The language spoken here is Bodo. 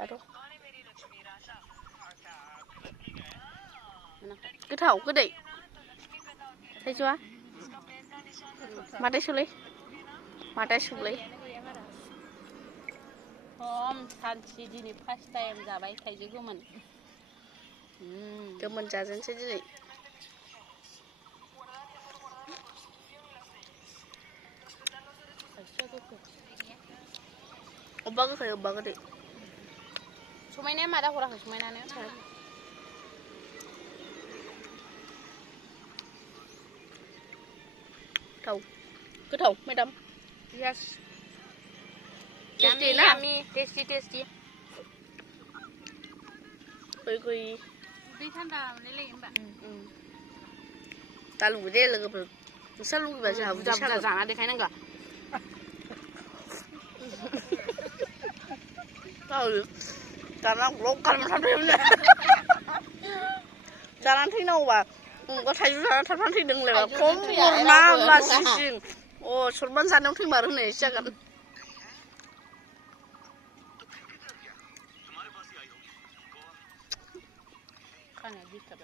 자도 cứ thầu cứ định thấy chưa mà đây xử lý 산치진이 파스타에 잡아이 타지고만 그러면 자전 체질이 오빠가 그래 오빠가 돼 수마이네 마다 호라 수마이나네 thầu cứ thầu mới đâm yes tasty lắm tasty quỳ đi thanda lên bạn ta lùi đây là cái sao lùi vào sao 잡자 장아 돼 가는 거 Chàng lộn canh thằng thêm nè chàng ăn thấy đâu mà có thấy thằng thì đừng là khốn buồn mà xinh ô số ban san trong thì mà này chắc gần cái này đi cả